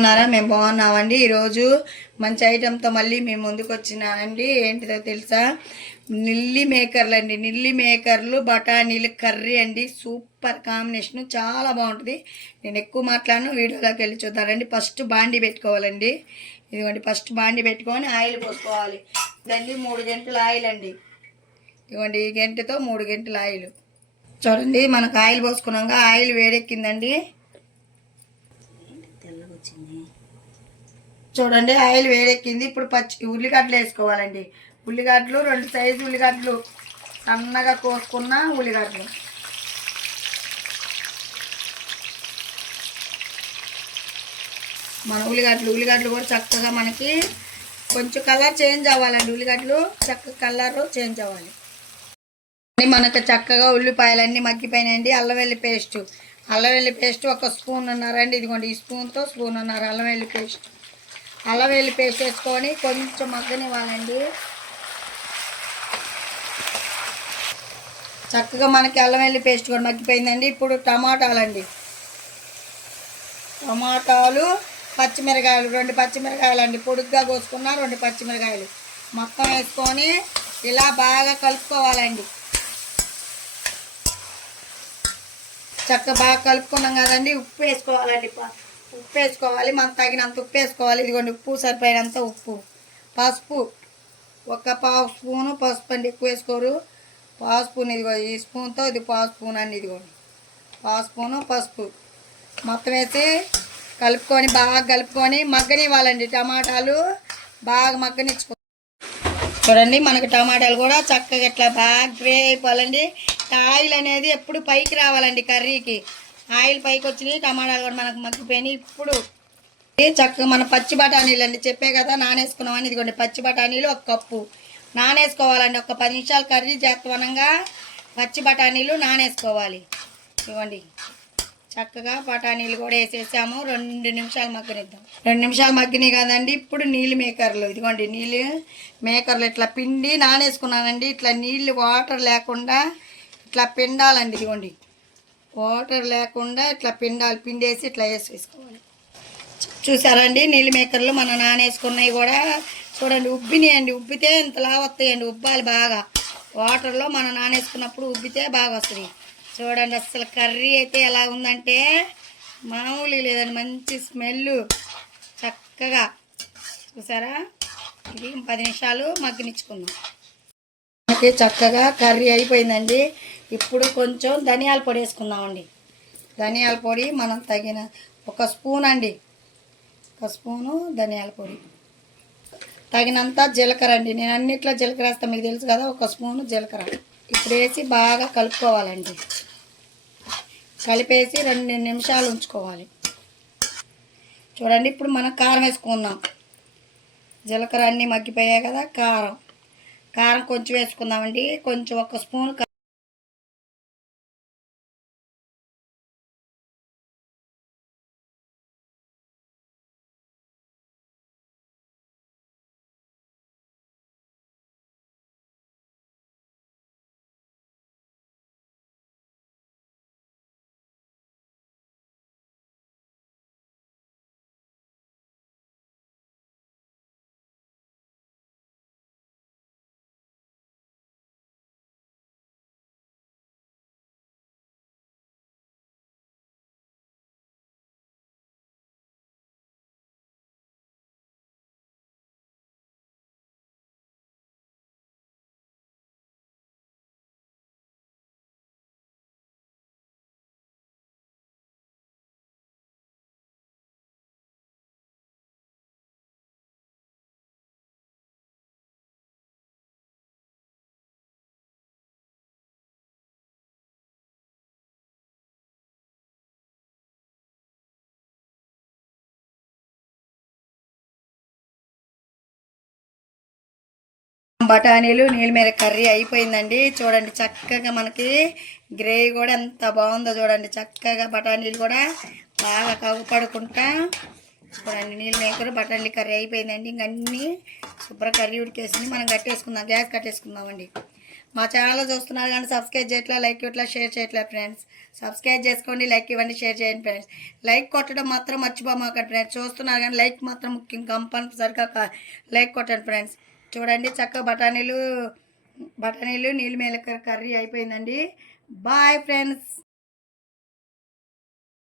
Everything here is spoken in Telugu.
ఉన్నారా మేము బాగున్నామండి. ఈరోజు మంచి ఐటెంతో మళ్ళీ మేము ముందుకు వచ్చినామండి ఏంటిదో తెలుసా? నిల్లి మేకర్లు అండి నిల్లి మేకర్లు బఠానీలు కర్రీ అండి. Super combination. చాలా బాగుంటుంది. నేను ఎక్కువ మాట్లాడను. వీడియోలోకి వెళ్ళి చూద్దానండి ఫస్ట్ బాండి పెట్టుకోవాలండి. ఇదిగోండి ఫస్ట్ బాండి పెట్టుకొని ఆయిల్ పోసుకోవాలి. ఇదండి మూడు గంటలు ఆయిల్ అండి. ఇదిగోండి ఈ గంటతో మూడు గంటల ఆయిల్. చూడండి మనకు ఆయిల్ పోసుకున్నాక ఆయిల్ వేడెక్కిందండి. చూడండి ఆయిల్ వేడెక్కింది. ఇప్పుడు పచ్చి ఉల్లిగడ్డలు వేసుకోవాలండి. ఉల్లిగడ్డలు రెండు సైజు ఉల్లిగడ్డలు. సన్నగా కోసుకున్న ఉల్లిగడ్డలు. మన ఉల్లిగడ్డలు ఉల్లిగడ్డలు కూడా చక్కగా మనకి కొంచెం కలర్ చేంజ్ అవ్వాలండి. ఉల్లిగడ్డలు చక్కగా కలర్ చేంజ్ అవ్వాలి. మనకు చక్కగా ఉల్లిపాయలన్నీ మగ్గిపోయినాయండి. అల్లం వెల్లి పేస్ట్. అల్లం వెల్లి పేస్ట్ ఒక స్పూన్ ఉన్నారండి ఇదిగోండి ఈ స్పూన్తో స్పూన్ ఉన్నారు అల్లం వెల్లి పేస్ట్. అల్లం వెల్లి పేస్ట్ వేసుకొని కొంచెం మగ్గనివ్వాలండి. చక్కగా మనకి అల్లం వెల్లి పేస్ట్ కూడా మగ్గిపోయిందండి. ఇప్పుడు టమాటాలండి. టమాటాలు పచ్చిమిరకాయలు రెండు పచ్చిమిరకాయలు అండి పొడుగ్గా కోసుకున్న రెండు పచ్చిమిరకాయలు. మొత్తం వేసుకొని ఇలా బాగా కలుపుకోవాలండి. చక్కగా బాగా కలుపుకున్నాం కదండి. ఉప్పు వేసుకోవాలండి. ఉప్పు వేసుకోవాలి. మనం తగినంత ఉప్పు వేసుకోవాలి. ఇదిగోండి ఉప్పు సరిపోయినంత ఉప్పు. పసుపు ఒక పావు స్పూను పసుపు అండి. ఎక్కువ వేసుకోరు. పావు స్పూన్ ఇదిగో ఈ స్పూన్తో ఇది పావు స్పూన్ అండి ఇదిగోండి. పావు స్పూను పసుపు. మొత్తం వేసి కలుపుకొని బాగా కలుపుకొని మగ్గనివ్వాలండి టమాటాలు. బాగా మగ్గనిచ్చుకో చూడండి మనకు టమాటాలు కూడా చక్కగా ఇట్లా బాగా గ్రే అయిపోవాలండి. ఆయిల్ అనేది ఎప్పుడు పైకి రావాలండి కర్రీకి. ఆయిల్ పైకి వచ్చినాయి టమాటాలు కూడా మనకు మగ్గిపోయినాయి. ఇప్పుడు చక్కగా మన పచ్చి బఠానీలు అండి. చెప్పే కదా నానేసుకున్నామని ఇదిగోండి పచ్చి బఠానీలు ఒక కప్పు. నానేసుకోవాలండి ఒక పది నిమిషాలు కర్రీ చేస్తవనంగా పచ్చి బఠానీలు నానేసుకోవాలి. ఇవ్వండి చక్కగా బఠానీలు కూడా వేసేసాము. రెండు నిమిషాలు మగ్గనిద్దాం. రెండు నిమిషాలు మగ్గినాయి కదండి ఇప్పుడు నీళ్ళు మేకర్లు. ఇదిగోండి నీళ్ళు మేకర్లు ఇట్లా పిండి నానేసుకున్నానండి. ఇట్లా నీళ్ళు వాటర్ లేకుండా ఇట్లా పిండాలండి ఇదిగోండి. వాటర్ లేకుండా ఇట్లా పిండాలు పిండేసి ఇట్లా వేసి వేసుకోవాలి చూసారండి నీళ్ళు మేకర్లు మన నానేసుకున్నవి కూడా చూడండి ఉబ్బినాయండి ఉబ్బితే ఇంతలా వస్తాయండి ఉబ్బాలి బాగా. వాటర్లో మనం నానేసుకున్నప్పుడు ఉబ్బితే బాగా వస్తుంది చూడండి అసలు కర్రీ అయితే ఎలా ఉందంటే మామూలు లేదండి మంచి స్మెల్ చక్కగా. చూసారా? ఇది పది నిమిషాలు మగ్గనిచ్చుకుందాం. మనకి చక్కగా కర్రీ అయిపోయిందండి. ఇప్పుడు కొంచెం ధనియాల పొడి వేసుకుందామండి. ధనియాల పొడి మనం తగిన ఒక స్పూన్ అండి. ఒక స్పూను ధనియాల పొడి. తగినంత జీలకర్ర అండి. నేను అన్నిట్లో జీలకర్ర వేస్తాను మీకు తెలుసు కదా ఒక స్పూను జీలకర్ర. ఇప్పుడు వేసి బాగా కలుపుకోవాలండి. కలిపేసి రెండు నిమిషాలు ఉంచుకోవాలి. చూడండి ఇప్పుడు మనం కారం వేసుకుందాం. జీలకర్ర అన్నీ మగ్గిపోయాయి కదా కారం. కారం కొంచెం వేసుకుందామండి. కొంచెం ఒక స్పూన్ బఠానీలు నీళ్ళ మీద కర్రీ అయిపోయిందండి. చూడండి చక్కగా మనకి గ్రే కూడా ఎంత బాగుందో చూడండి. చక్కగా బఠానీలు కూడా బాగా కవ్వుపడుకుంటా. చూడండి నీళ్ళు కూడా బఠానీలు కర్రీ అయిపోయిందండి. ఇంక అన్నీ శుభ్ర కర్రీ ఉడికేసింది. మనం కట్టేసుకుందాం గ్యాస్ కట్టేసుకుందామండి. మా ఛానల్ చూస్తున్నారు కానీ సబ్స్క్రైబ్ చేయట్లా లైక్ ఇవ్వట్లా షేర్ చేయట్లే ఫ్రెండ్స్. సబ్స్క్రైబ్ చేసుకోండి లైక్ ఇవ్వండి షేర్ చేయండి ఫ్రెండ్స్. లైక్ కొట్టడం మాత్రం మర్చిపోమాకండి ఫ్రెండ్స్. చూస్తున్నారు కానీ లైక్ మాత్రం ముఖ్యం కంపల్సరిగా లైక్ కొట్టండి ఫ్రెండ్స్. చూడండి చక్క బఠానీలు బఠానీలు నీళ్ళు మేలకర కర్రీ అయిపోయిందండి. Bye friends